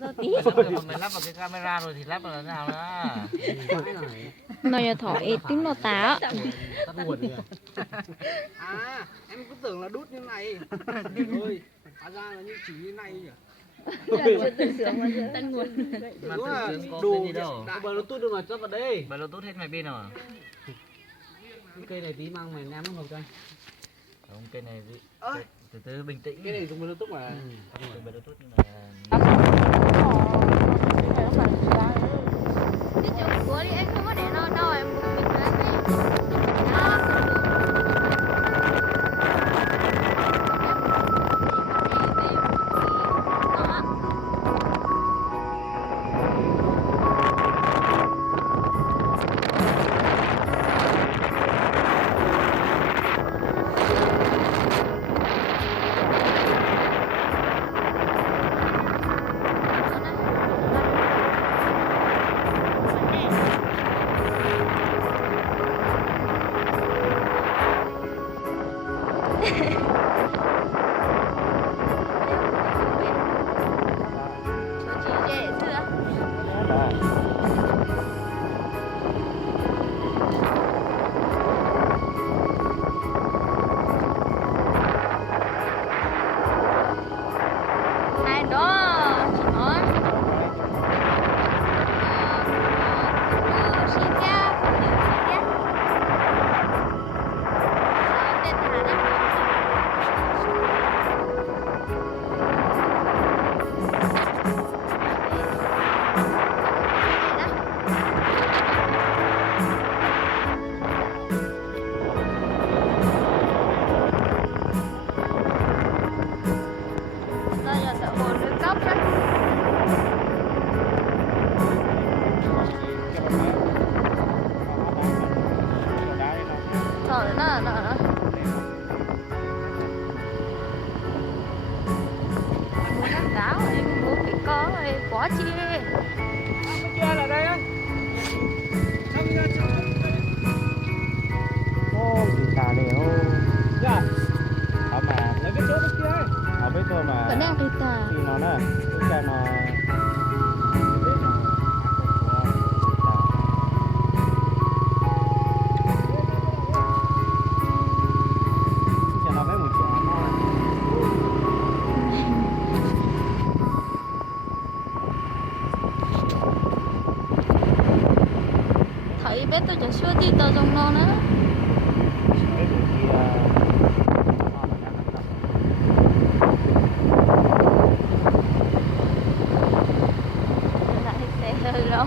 Mày lắp vào cái camera rồi thì lắp vào thế nào nữa? Nó giờ thổi tiếng nó tá. Tắt nguồn kìa. À, em cứ tưởng là đút như này. Ơi, hóa ra là như chỉ như này nhỉ. Tân nguồn. Mà Đúng là tự sướng có đồ cái gì đâu. có Bluetooth đâu mà cho vào đây. Bluetooth hết mày pin rồi. Cái cây này tí mang mày ném nó vào coi. Không, cây này Ơ, từ từ bình tĩnh. cái này dùng Bluetooth mà. Dùng Bluetooth nhưng mà Cái chỗ của đi em không có để nó đâu em buộc mình lên đấy. Đó. Quá chi. Kia là đây á. Ô, gì xà này ô. Dạ. Ở mà Lấy cái chỗ bên kia ấy. ở biết thôi mà. Vẫn đang cái tà. Khi nó nè, cái cho nó cho nó mấy một chỗ nó Thấy bé tôi cho xua đi tao trong nó nữa. cái đường kia Lại xe hơi lâu.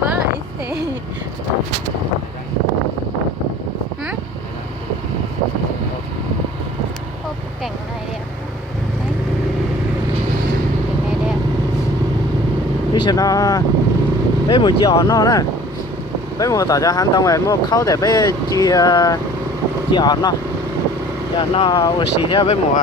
Bớ lại xe. Hả? Ô, cái cảnh này đẹp. Đấy. Cảnh này đẹp. chứ cho nó mấy một chỗ nó nè mấy một tỏ cho hắn tông này mua khâu để mấy chị ọt nó cho nó ở xí theo mấy một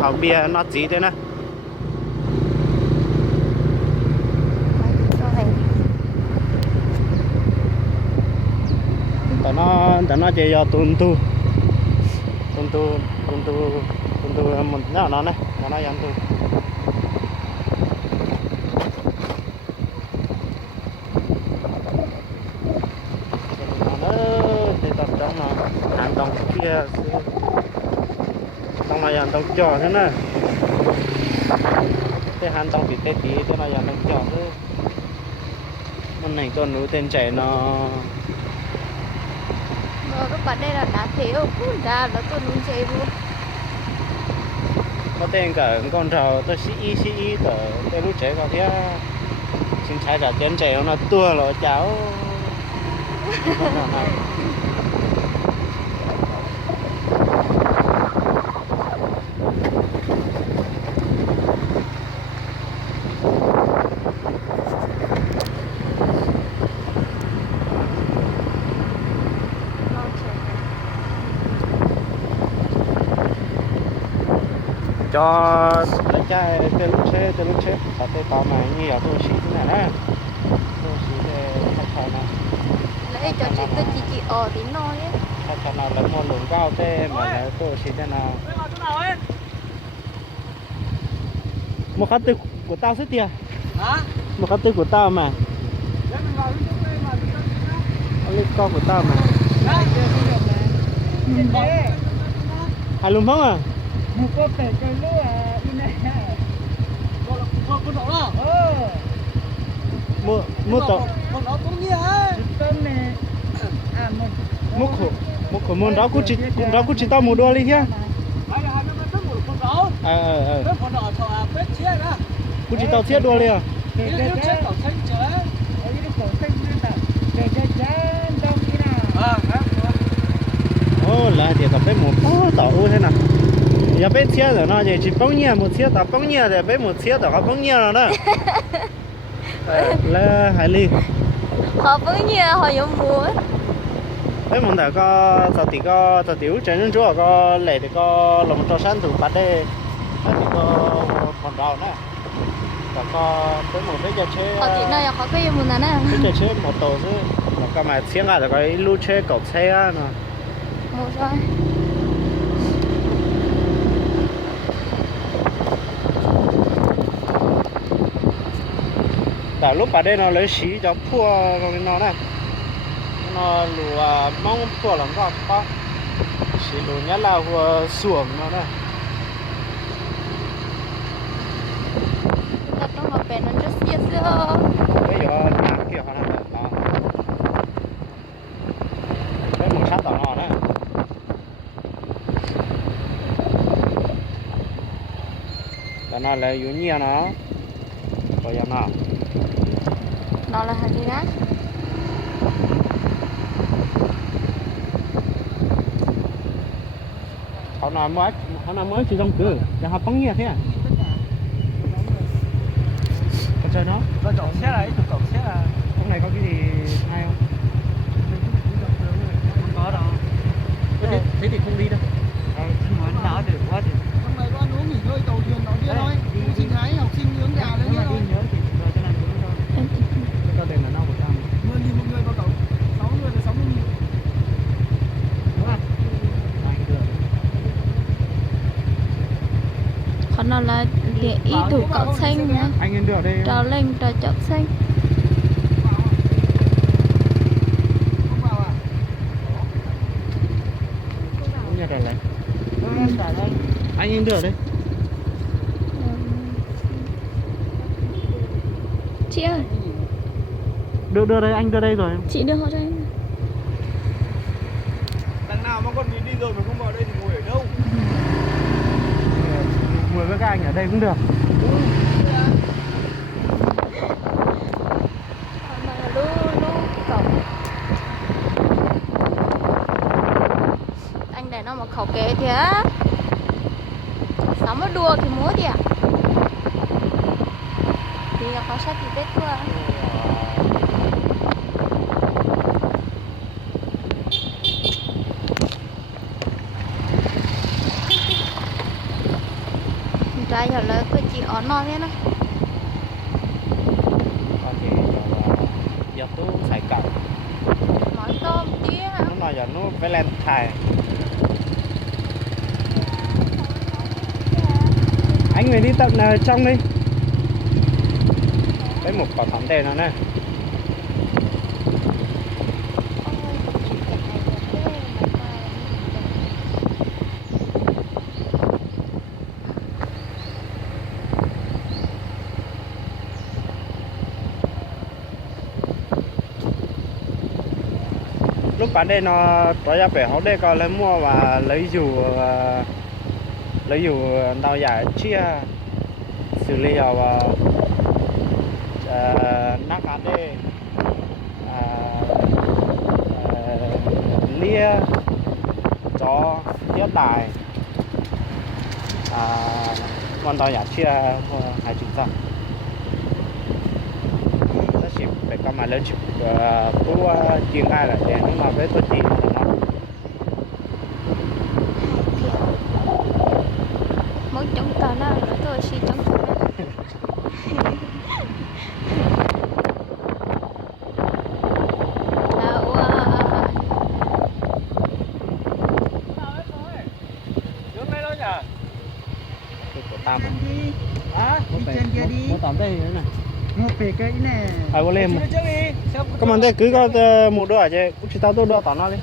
học bia nó chỉ thế nè Chỗ này. tao nó chỉ do tuần tu một nhỏ nó này nó dám tu thì tập trong nó hàng đồng kia trong này hàng đồng trò thế này cái hàng đồng thì tê tí cái này hàng đồng trò thế mình này còn núi tên chảy nó Rồi các bạn đây là đá thế ở phút ra là tôi muốn chơi luôn. có tên cả con trâu tôi sĩ tờ cái lúc trẻ có thế xin trái cả chân trẻ nó tua rồi cháu cho lấy chai cái lúc chết ở đây tao mà như ở tôi xí thế này nè tôi xí để thật thật nè Lấy cho chị tôi chỉ ở tí nói ấy. thật thật nào lấy một lượng cao thế mà lấy tôi xí thế nào một khát tư của tao sẽ tiền Hả? một khát tư của tao mà Để mình vào cái chỗ này mà đi đâu lên con của tao mà Đấy, chưa đi được mà. Trên thế. hai luôn không à Một con phải cái lúa in này. Con đó đó. mua tàu Con đó cũng như ấy. Tôm này. À một khổ môn đó cũng chỉ tao mua đua đi nhá Đấy là hai mươi tức một con đó. Cái con đó thọ phết chia đó. cũng chỉ tao thiết đua đi à Cái chết cẩu xanh chớ. Ở cái cẩu xanh như nào. Cái chán đông như nào. ô là thì tao phải một tàu thế nào giờ bé thiết rồi nó chỉ bông nhẹ một thiết tao bông nhẹ thì bé một thiết tao không bông nhẹ rồi đó là hải ly họ vẫn như họ giống mùa bé một thằng có tao tiểu trên những chỗ có lệ thì có lòng trâu san thủ bắt đây thì có còn đào nữa và có tới một cái chế họ chỉ nói họ cái mùa này nè cái chế một tổ chứ mà cái mà xiên ra là cái lưu chế cột xe nè một rồi tại lúc bà đây nó lấy xí cho phua con nó này nó lùa mong phua làm sao có xí lùa nhất là hùa xuồng nó này ta trong họ bèn nó rất dễ dưa bây giờ làm kiểu họ làm đó cái một sát tao nó này đó nó là yếu nhiều nó bây giờ nó là hàng gì đó họ nói mới chỉ trong cửa để họ bắn nhẹ thế à con chơi nó Và cẩu xe này, cẩu xe là hôm nay có cái gì hay không không có đâu. Thế thì không đi đâu. Muốn nói được quá thì. Hôm nay có ăn uống nghỉ ngơi tàu thuyền nó kia thôi. Khu sinh thái học sinh nướng gà đấy thôi. cho tiền là nó của tao 10.000 một người vào cậu. 6 người là 60.000. Đúng không? còn nó là địa ý thủ cỏ xanh nữa anh yên được đây trò lên trò chọc xanh Không vào à? cũng như này anh yên được đây chị ơi đưa đây anh đưa đây rồi chị đưa họ cho em Đằng nào mà con đi rồi mà không vào đây thì ngồi ở đâu? ngồi với các anh ở đây cũng được anh để nó mà khẩu kế thế sống nó đùa thì múa thì à thì có sát thì biết qua trai giờ là cứ chỉ ở nó thế đó thì giờ tôi xài cậu món tôm tía hả nó nói giờ nó phải lên thải anh người đi tận trong đi đấy một quả thắm đèn nó này lúc bán đây nó có ra bể hóng đây có lấy mua và lấy dù tao giải chia xử lý vào nát cá đây lia chó tiếp tài con tao giải chia 2 trăm chỉ phải có mà lớn chụp cú chuyện ai là để nó mà với tôi chỉ nó mỗi chống tờ nó là tôi chỉ chống tờ của tao mà Hả? Đi xe đi. Nó tóm đây nữa này. Một về cái này. Ai có lên mà. Trước đi. Các bạn đây cứ có một đứa ở đây, cũng chỉ tao tôi đo tỏ nó đi.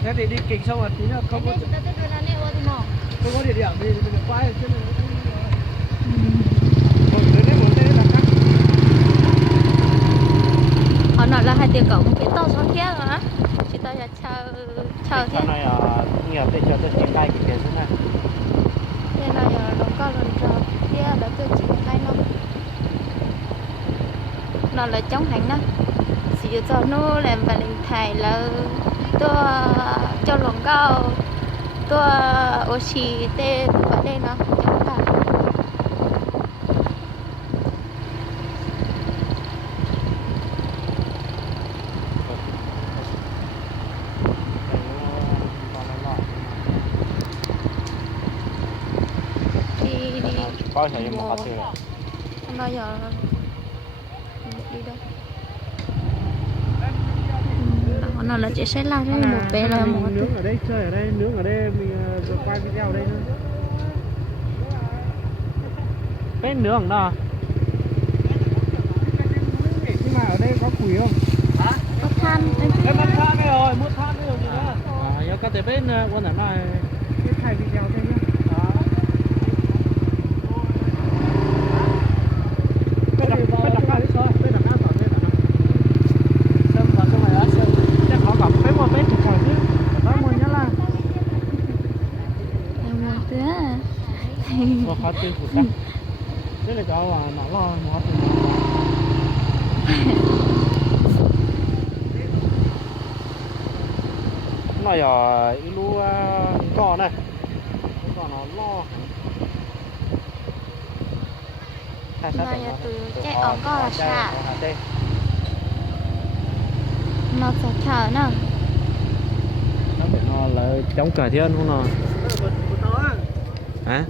Thế thì đi kịch xong rồi tí nữa không có Nên chúng ta tới đưa ra nè ô thì nọ. không có địa điểm thì mình quay ở trên này. Họ nói là hai tiền cậu một cái tàu sao kia hả? Chị taoจะchờ thế. Cái này nhiều để cho tôi triển khai cái thế này. Thế này nó có lần chờ kia đã tôi chỉ khai nó. Nó là chống hành đó. Chỉ cho nó làm và lên thải là tôi cho lòng cao tôi oxy tê ở đây nó chống cả. Coi thấy một hạt tiền. Không bao giờ đi đâu. Nó là chỉ sẽ làm cái một bé là một Nướng ở đây, chơi ở đây, nướng ở đây, mình quay video ở đây nữa. Cái nướng đó. Nhưng mà ở đây có củi không? Hả? có than. Em ăn than đây rồi, mua than đây rồi gì nữa. Giờ có thể bên quan điểm này Cái thay video đây nhá. có khó tiêu thụ đắt. Thế là cho nó lo nó thì nó giờ ilu cò này, cò nó lo. Nó giờ từ chạy ống có là xả. Nó sẽ thở nữa. Nó là chống cải thiện không nó? Hả?